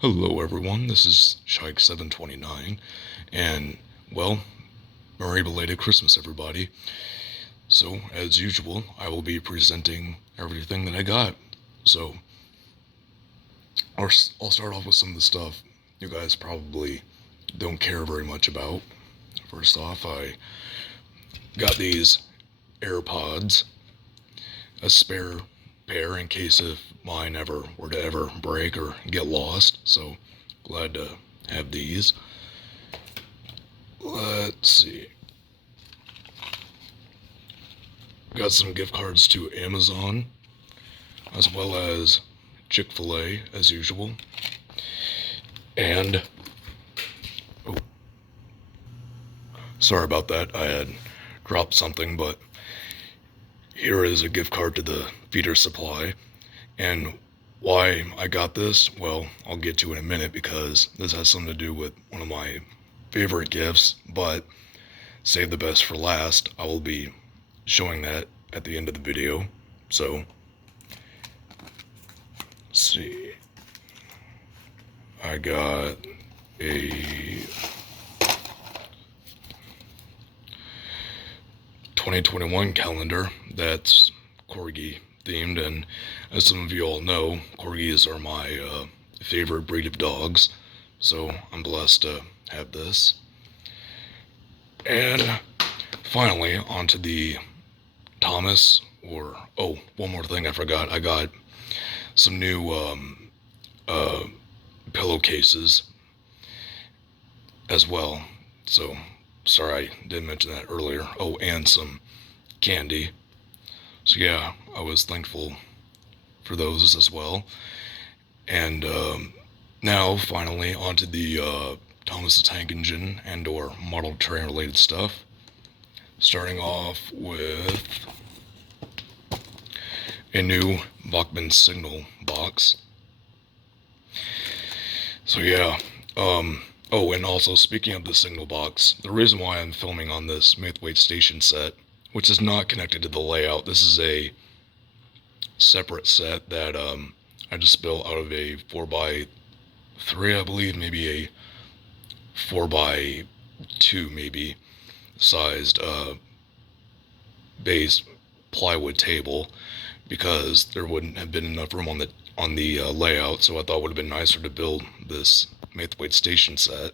Hello everyone, this is Shike729, and, well, Merry belated Christmas everybody. So, as usual, I will be presenting everything that I got. So, I'll start off with some of the stuff you guys probably don't care very much about. First off, I got these AirPods, a spare pair in case if mine ever were to ever break or get lost, so glad to have these. Let's see. Got some gift cards to Amazon, as well as Chick-fil-A, as usual. And, oh, sorry about that, I had dropped something, but here is a gift card to the Feeder Supply. And why I got this, well, I'll get to in a minute because this has something to do with one of my favorite gifts, but save the best for last. I will be showing that at the end of the video. So, let's see. I got a 2021 calendar that's corgi themed, and as some of you all know, corgis are my favorite breed of dogs, so I'm blessed to have this. And finally, onto the Thomas, one more thing I forgot. I got some new pillowcases as well. So, sorry I didn't mention that earlier. Oh, and some candy. So yeah, I was thankful for those as well. And now, finally, onto the Thomas the Tank Engine and or model train related stuff. Starting off with a new Bachmann signal box. So yeah, oh, and also speaking of the signal box, the reason why I'm filming on this Maithwaite station set, which is not connected to the layout, this is a separate set that I just built out of a 4x3, I believe, maybe a 4x2 maybe sized base plywood table, because there wouldn't have been enough room on the layout, so I thought it would have been nicer to build this Maithwaite station set,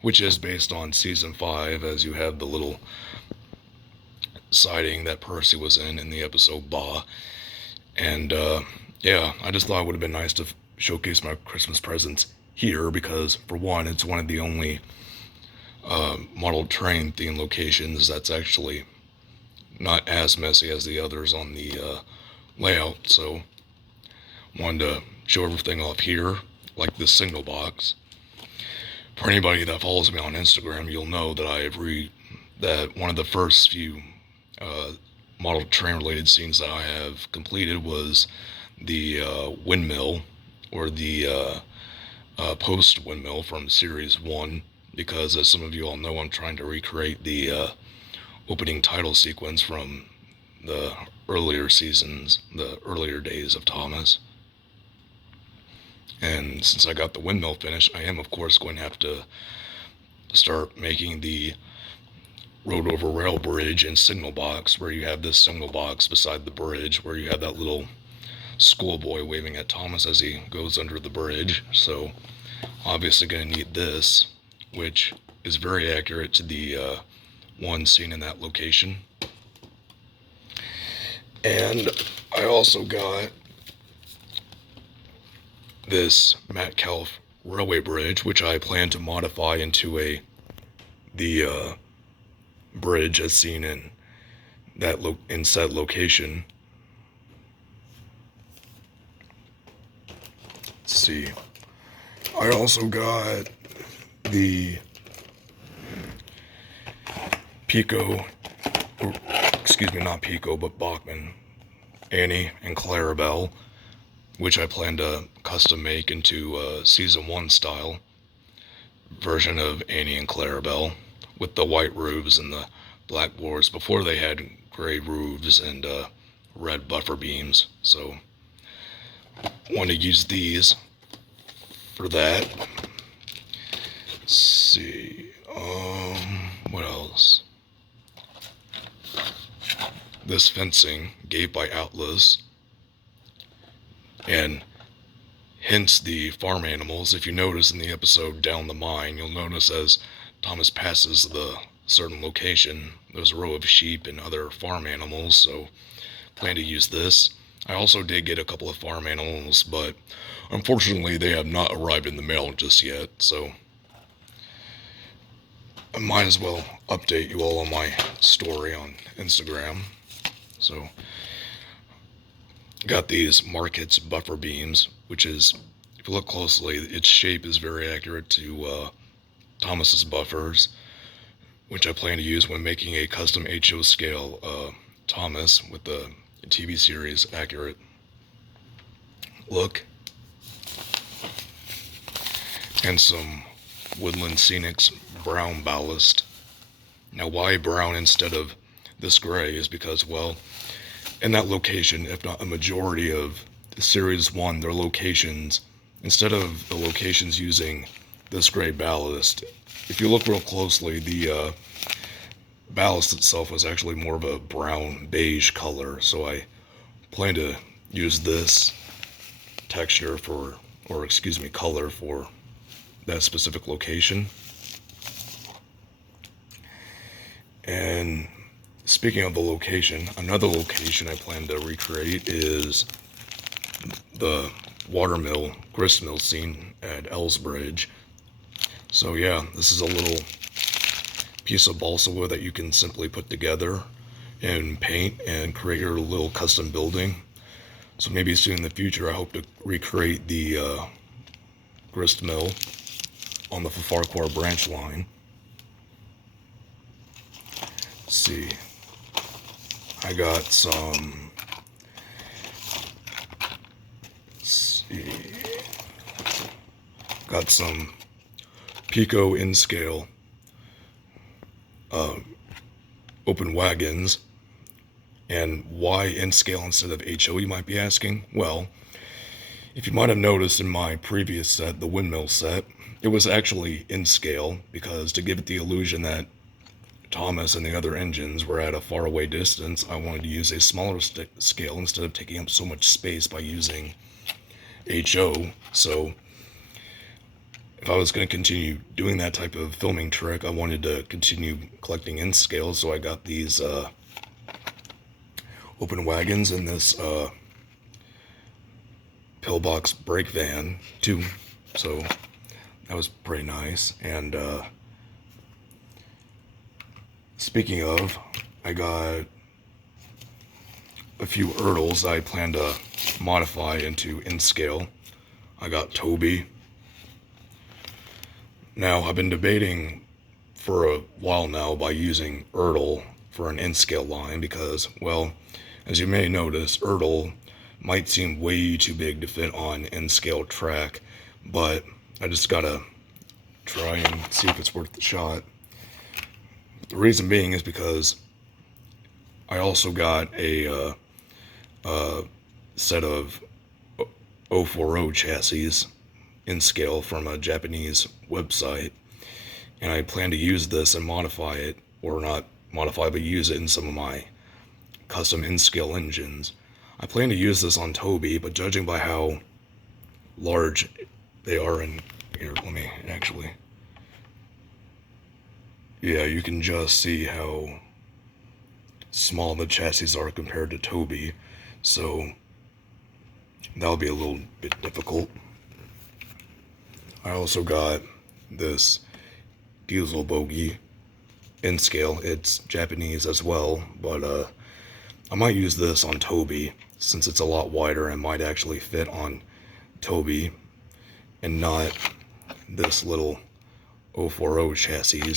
which is based on season 5, as you have the little siding that Percy was in the episode Ba. And yeah, I just thought it would have been nice to showcase my Christmas presents here, because for one, it's one of the only model train themed locations that's actually not as messy as the others on the layout. So wanted to show everything off here, like this signal box. For anybody that follows me on Instagram, you'll know that that one of the first few model train related scenes that I have completed was the windmill, or the post windmill from series 1, because as some of you all know, I'm trying to recreate the opening title sequence from the earlier seasons, the earlier days of Thomas. And since I got the windmill finished, I am of course going to have to start making the road over rail bridge and signal box, where you have this signal box beside the bridge, where you have that little schoolboy waving at Thomas as he goes under the bridge. So obviously going to need this, which is very accurate to the one seen in that location. And I also got this Matt Calf railway bridge, which I plan to modify into the bridge as seen in that in said location. Let's see. I also got the Pico, or excuse me, not Pico, but Bachmann, Annie and Clarabelle, which I plan to custom make into a season 1 style version of Annie and Clarabelle, with the white roofs and the black boards, before they had gray roofs and red buffer beams. So wanted to use these. for that. Let's see. What else? This fencing gave by Atlas, and hence the farm animals. If you notice in the episode Down the Mine, you'll notice as Thomas passes the certain location, there's a row of sheep and other farm animals, so plan to use this. I also did get a couple of farm animals, but unfortunately they have not arrived in the mail just yet, so I might as well update you all on my story on Instagram. So, got these Markets buffer beams, which is, if you look closely, its shape is very accurate to Thomas's buffers, which I plan to use when making a custom HO scale Thomas with the TV series accurate look. And some Woodland Scenics brown ballast. Now, why brown instead of this gray is because, well, in that location, if not a majority of Series 1, their locations, instead of the locations using this gray ballast, if you look real closely, the ballast itself was actually more of a brown beige color, so I plan to use this texture for, or excuse me, color for that specific location. And speaking of the location, another location I plan to recreate is the watermill, gristmill scene at Ellsbridge. So yeah, this is a little piece of balsa wood that you can simply put together and paint and create your little custom building. So maybe soon in the future I hope to recreate the grist mill on the Farquhar branch line. Let's see. I got some, got some Pico in scale open wagons. And why in scale instead of HO, you might be asking? Well, if you might have noticed in my previous set, the windmill set, it was actually in scale because to give it the illusion that Thomas and the other engines were at a faraway distance, I wanted to use a smaller scale instead of taking up so much space by using HO. So if I was going to continue doing that type of filming trick, I wanted to continue collecting in scale, so I got these open wagons in this pillbox brake van too, so that was pretty nice. And speaking of, I got a few Erdls I plan to modify into in scale. I got Toby. Now I've been debating for a while now by using Erdl for an in scale line because, well, as you may notice, Erdl might seem way too big to fit on in-scale track, but I just gotta try and see if it's worth the shot. The reason being is because I also got a set of 040 chassis in scale from a Japanese website, and I plan to use this and modify it, or not modify, but use it in some of my custom in-scale engines. I plan to use this on Toby, but judging by how large they are in here, let me actually, yeah, you can just see how small the chassis are compared to Toby, so that'll be a little bit difficult. I also got this diesel bogie in scale. It's Japanese as well, but I might use this on Toby since it's a lot wider and might actually fit on Toby and not this little 040 chassis.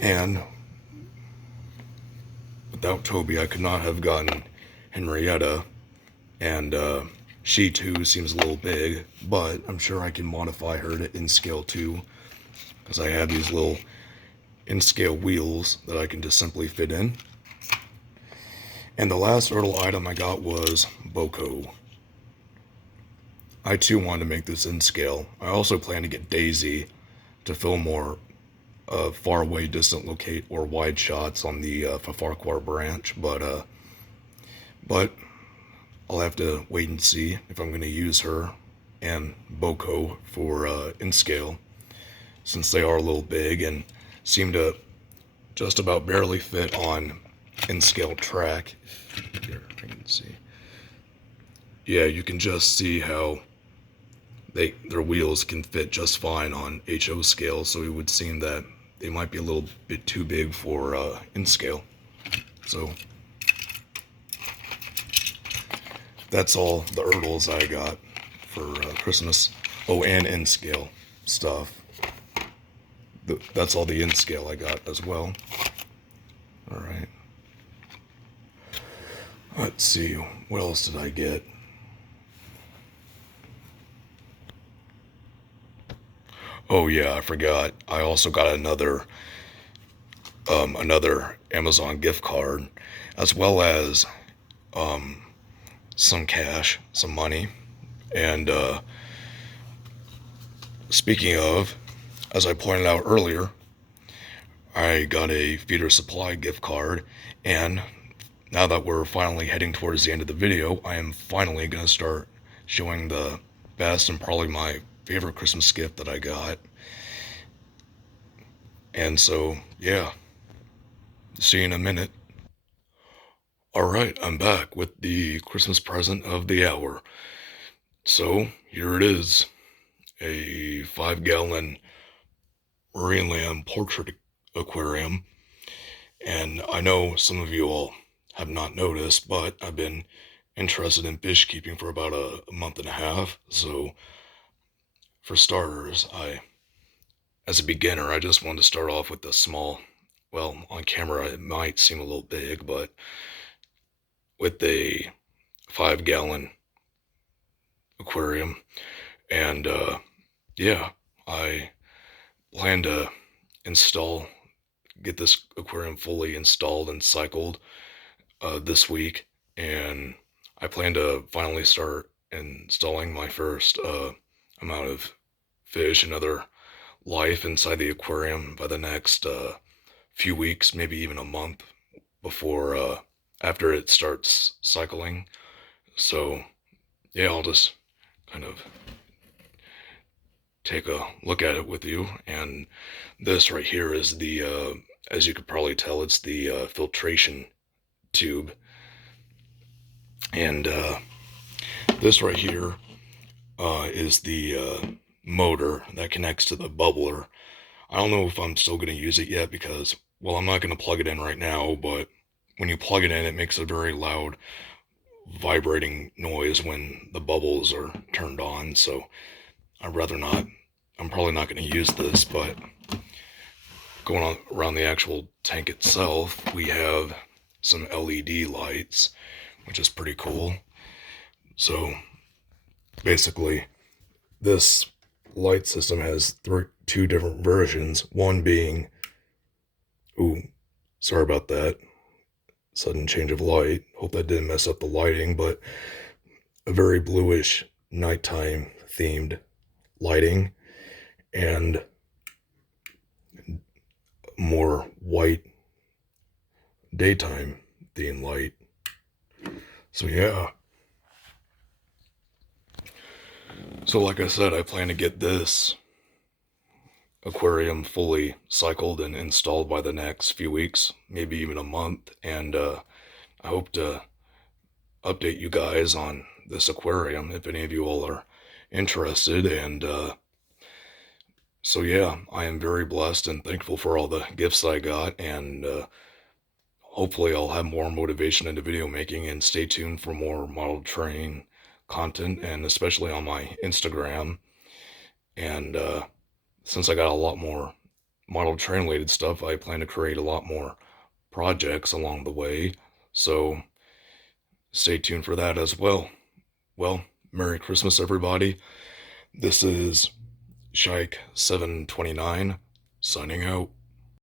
And without Toby, I could not have gotten Henrietta, and she too seems a little big, but I'm sure I can modify her to in scale too, because I have these little in scale wheels that I can just simply fit in. And the last Erdl item I got was Boko. I too want to make this in scale. I also plan to get Daisy to film more far away, distant locate or wide shots on the Farquhar branch, but I'll have to wait and see if I'm going to use her and Boko for in scale, since they are a little big and seem to just about barely fit on in scale track. Here, I can see. Yeah, you can just see how their wheels can fit just fine on HO scale, so it would seem that they might be a little bit too big for in scale. So that's all the Erdls I got for Christmas. Oh, and in scale stuff. That's all the in scale I got as well. All right. Let's see. What else did I get? Oh yeah, I forgot. I also got another Amazon gift card, as well as some cash, some money. And speaking of, as I pointed out earlier, I got a Feeder Supply gift card, and now that we're finally heading towards the end of the video, I am finally going to start showing the best and probably my favorite Christmas gift that I got. And so, yeah, see you in a minute. Alright, I'm back with the Christmas present of the hour. So, here it is. A 5-gallon marine lamb portrait aquarium. And I know some of you all have not noticed, but I've been interested in fish keeping for about a month and a half. So, for starters, as a beginner, I just wanted to start off with the small, well, on camera it might seem a little big, but with a 5-gallon aquarium. And yeah, I plan to get this aquarium fully installed and cycled this week, and I plan to finally start installing my first amount of fish and other life inside the aquarium by the next few weeks, maybe even a month before after it starts cycling. So yeah, I'll just kind of take a look at it with you. And this right here is the as you could probably tell, it's the filtration tube. And this right here is the motor that connects to the bubbler. I don't know if I'm still going to use it yet because, well, I'm not going to plug it in right now, but when you plug it in, it makes a very loud vibrating noise when the bubbles are turned on. So I'd rather not. I'm probably not going to use this, but going on around the actual tank itself, we have some LED lights, which is pretty cool. So basically, this light system has two different versions. One being, ooh, sorry about that, sudden change of light. Hope that didn't mess up the lighting, but a very bluish nighttime themed lighting and more white daytime themed light. So yeah. So like I said, I plan to get this aquarium fully cycled and installed by the next few weeks, maybe even a month, and I hope to update you guys on this aquarium if any of you all are interested. And so yeah, I am very blessed and thankful for all the gifts I got, and hopefully I'll have more motivation into video making, and stay tuned for more model train content, and especially on my Instagram. And since I got a lot more model train related stuff, I plan to create a lot more projects along the way. So stay tuned for that as well. Well, Merry Christmas, everybody. This is Shike729 signing out.